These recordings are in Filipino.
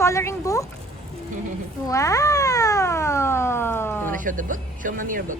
coloring book? Wow! You wanna show the book? Show mommy your book.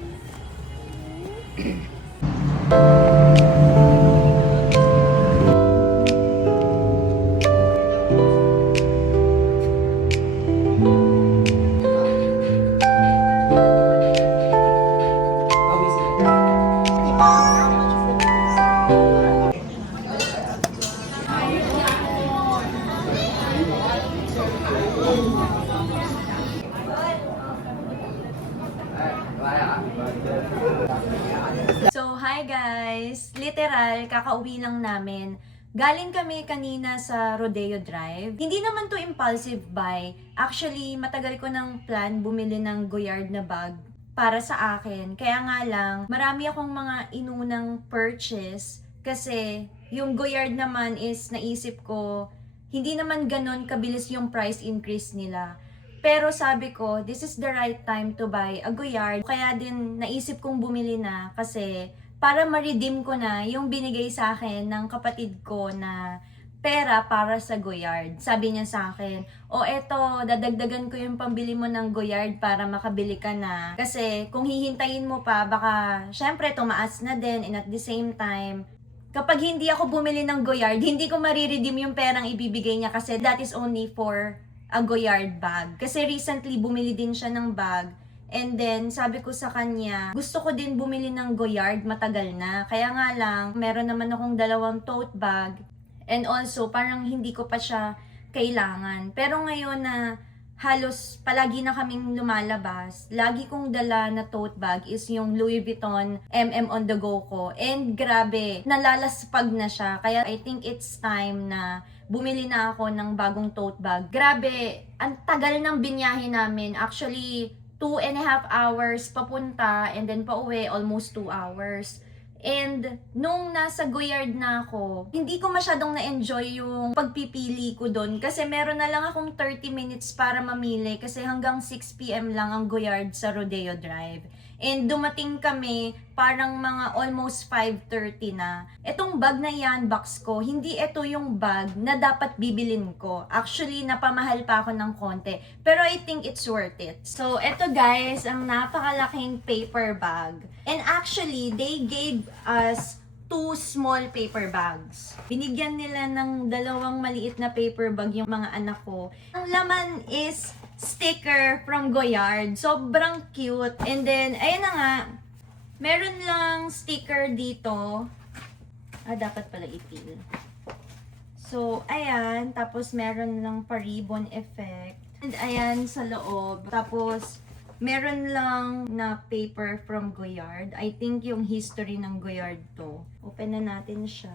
So, hi guys! Literal, kakauwi lang namin. Galing kami kanina sa Rodeo Drive. Hindi naman to impulsive buy. Actually, matagal ko ng plan bumili ng Goyard na bag para sa akin. Kaya nga lang, marami akong mga inunang purchase kasi yung Goyard naman is naisip ko, hindi naman ganon kabilis yung price increase nila. Pero sabi ko, this is the right time to buy a Goyard. Kaya din naisip kong bumili na kasi para ma-redeem ko na yung binigay sa akin ng kapatid ko na pera para sa Goyard. Sabi niya sa akin, o eto, dadagdagan ko yung pambili mo ng Goyard para makabili ka na. Kasi kung hihintayin mo pa, baka syempre tumaas na din and at the same time, kapag hindi ako bumili ng Goyard, hindi ko mariredeem yung perang ibibigay niya kasi that is only for a Goyard bag. Kasi recently, bumili din siya ng bag. And then, sabi ko sa kanya, gusto ko din bumili ng Goyard, matagal na. Kaya nga lang, meron naman akong 2 tote bag. And also, parang hindi ko pa siya kailangan. Pero ngayon na halos palagi na kaming lumalabas, lagi kong dala na tote bag is yung Louis Vuitton on the go ko. And grabe, nalalaspag na siya. Kaya I think it's time na bumili na ako ng bagong tote bag. Grabe, ang tagal ng binyahe namin. Actually, 2.5 hours papunta and then pauwi, almost 2 hours. And nung nasa Goyard na ako, hindi ko masyadong na-enjoy yung pagpipili ko doon kasi meron na lang akong 30 minutes para mamili kasi hanggang 6 PM lang ang Goyard sa Rodeo Drive. And dumating kami parang mga almost 5:30 na. Etong bag na i-unbox ko, hindi ito yung bag na dapat bibilin ko. Actually, napamahal pa ako ng konti. Pero I think it's worth it. So, eto guys, ang napakalaking paper bag. And actually, they gave us 2 small paper bags. Binigyan nila ng 2 maliit na paper bag yung mga anak ko. Ang laman is sticker from Goyard. Sobrang cute. And then, ayun na nga, meron lang sticker dito. Dapat pala ipil. So, ayan. Tapos, meron lang pa-ribbon effect. And ayan sa loob. Tapos, meron lang na paper from Goyard. I think yung history ng Goyard to. Open na natin siya.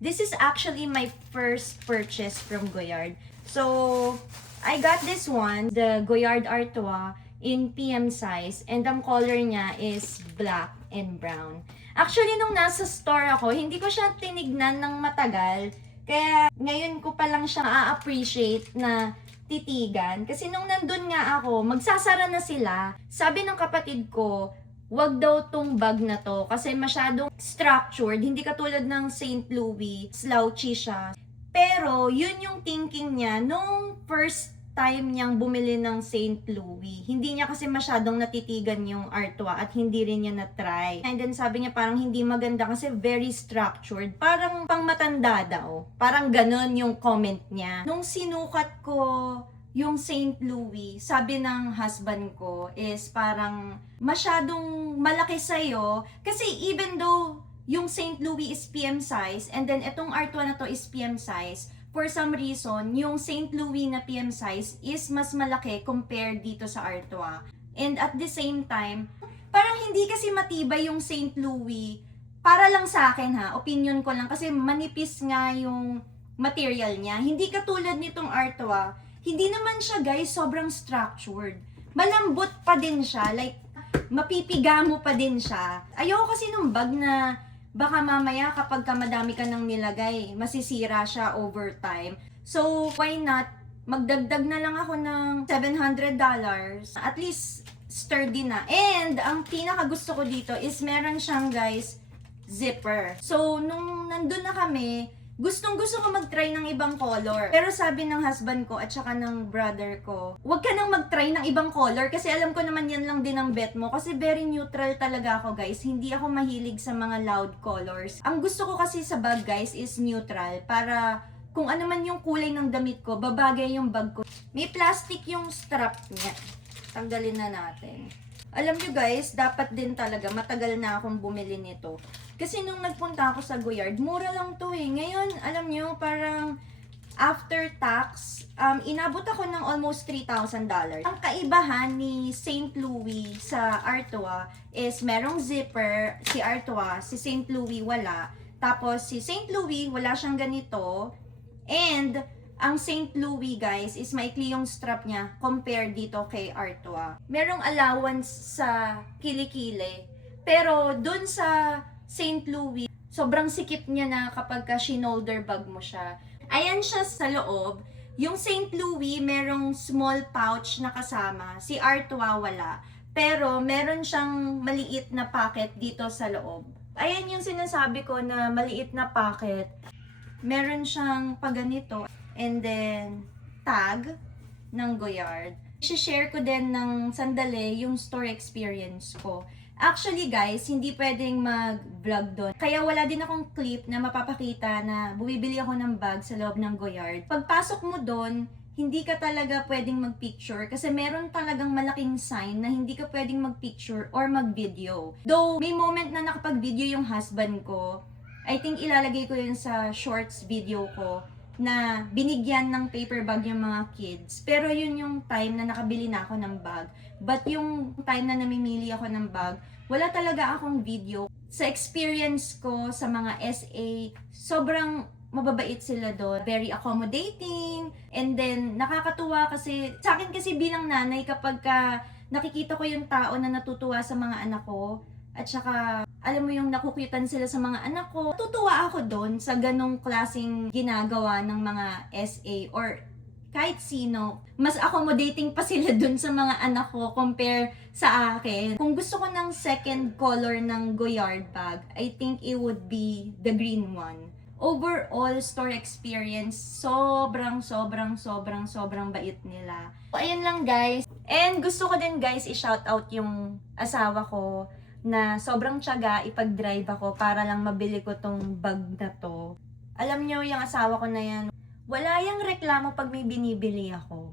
This is actually my first purchase from Goyard. So, I got this one, the Goyard Artois in PM size. And ang color niya is black and brown. Actually, nung nasa store ako, hindi ko siya tinignan ng matagal. Kaya ngayon ko pa lang siya a-appreciate na titigan. Kasi nung nandun nga ako, magsasara na sila. Sabi ng kapatid ko, wag daw tong bag na to kasi masyadong structured. Hindi katulad ng St. Louis, slouchy siya. Pero yun yung thinking niya nung first time niyang bumili ng St. Louis. Hindi niya kasi masyadong natitigan yung Artois at hindi rin niya na-try. And then sabi niya parang hindi maganda kasi very structured. Parang pang matanda daw. Parang ganon yung comment niya. Nung sinukat ko yung St. Louis, sabi ng husband ko is parang masyadong malaki sa'yo. Kasi even though yung St. Louis is PM size and then itong Artois na to is PM size, for some reason, yung St. Louis na PM size is mas malaki compared dito sa Artois. And at the same time, parang hindi kasi matibay yung St. Louis. Para lang sa akin ha, opinion ko lang kasi manipis nga yung material niya. Hindi katulad nitong Artois. Hindi naman siya guys sobrang structured. Malambot pa din siya, like mapipiga mo pa din siya. Ayoko kasi nung bag na baka mamaya kapag madami ka nang nilagay, masisira siya over time. So, why not? Magdagdag na lang ako ng $700. At least, sturdy na. And, ang pinaka gusto ko dito is meron siyang, guys, zipper. So, nung nandun na kami, Gustong-gusto ko mag-try ng ibang color. Pero sabi ng husband ko at saka ng brother ko, huwag ka nang mag-try ng ibang color kasi alam ko naman yan lang din ang bet mo. Kasi very neutral talaga ako, guys. Hindi ako mahilig sa mga loud colors. Ang gusto ko kasi sa bag, guys, is neutral. Para kung ano man yung kulay ng damit ko, babagay yung bag ko. May plastic yung strap niya. Tanggalin na natin. Alam nyo guys, dapat din talaga, matagal na akong bumili nito. Kasi nung nagpunta ako sa Goyard, mura lang to eh. Ngayon, alam nyo, parang after tax, inabot ako ng almost $3,000. Ang kaibahan ni St. Louis sa Artois is merong zipper, si Artois, si St. Louis wala. Tapos si St. Louis, wala siyang ganito. And ang St. Louis, guys, is maikli yung strap niya compared dito kay Artois. Merong allowance sa kilikili. Pero dun sa St. Louis, sobrang sikip niya na kapag ka shoulder bag mo siya. Ayan siya sa loob. Yung St. Louis, merong small pouch na kasama. Si Artois wala. Pero meron siyang maliit na pocket dito sa loob. Ayan yung sinasabi ko na maliit na pocket. Meron siyang paganito. And then, tag ng Goyard. I-share ko din ng sandali yung store experience ko. Actually guys, hindi pwedeng mag-vlog doon. Kaya wala din akong clip na mapapakita na bumibili ako ng bag sa loob ng Goyard. Pagpasok mo doon, hindi ka talaga pwedeng mag-picture kasi meron talagang malaking sign na hindi ka pwedeng mag-picture or mag-video. Though, may moment na nakapag-video yung husband ko, I think ilalagay ko yun sa shorts video ko, na binigyan ng paper bag yung mga kids. Pero yun yung time na nakabili na ako ng bag. But yung time na namimili ako ng bag, wala talaga akong video. Sa experience ko sa mga SA, sobrang mababait sila doon. Very accommodating. And then, nakakatuwa kasi, sa akin kasi bilang nanay, kapag ka nakikita ko yung tao na natutuwa sa mga anak ko, at saka, alam mo yung nakukutan sila sa mga anak ko. Tutuwa ako doon sa ganong klaseng ginagawa ng mga SA or kahit sino. Mas accommodating pa sila doon sa mga anak ko compare sa akin. Kung gusto ko ng second color ng Goyard bag, I think it would be the green one. Overall store experience, sobrang bait nila. Ayun lang guys. And gusto ko din guys i-shoutout yung asawa ko na sobrang tiyaga ipag-drive ako para lang mabili ko tong bag na to. Alam nyo, yung asawa ko na yan, wala yung reklamo pag may binibili ako.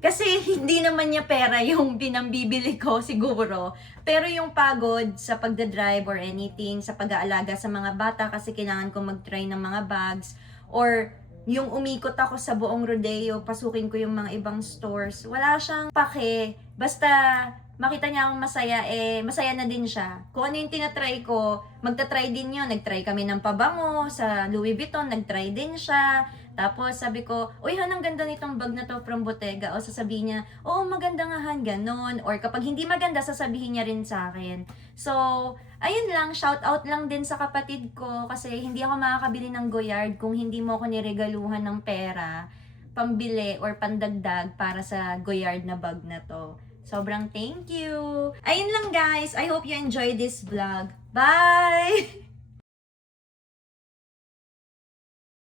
Kasi hindi naman niya pera yung pinambibili ko siguro. Pero yung pagod sa pagdadrive or anything, sa pag-aalaga sa mga bata kasi kailangan ko mag-try ng mga bags, or yung umikot ako sa buong rodeo, pasukin ko yung mga ibang stores, wala siyang pake. Basta makita niya akong masaya, masaya na din siya. Kung ano yung tinatry ko, magta-try din yun. Nag-try kami ng pabango sa Louis Vuitton, nag-try din siya. Tapos sabi ko, uy Han, ang ganda nitong bag na to from Bottega. O sasabihin niya, oo maganda nga Han, ganon. Or kapag hindi maganda, sasabihin niya rin sa akin. So, ayun lang, shout out lang din sa kapatid ko kasi hindi ako makakabili ng Goyard kung hindi mo ako niregaluhan ng pera, pambili or pandagdag para sa Goyard na bag na to. Sobrang thank you! Ayun lang guys, I hope you enjoyed this vlog. Bye!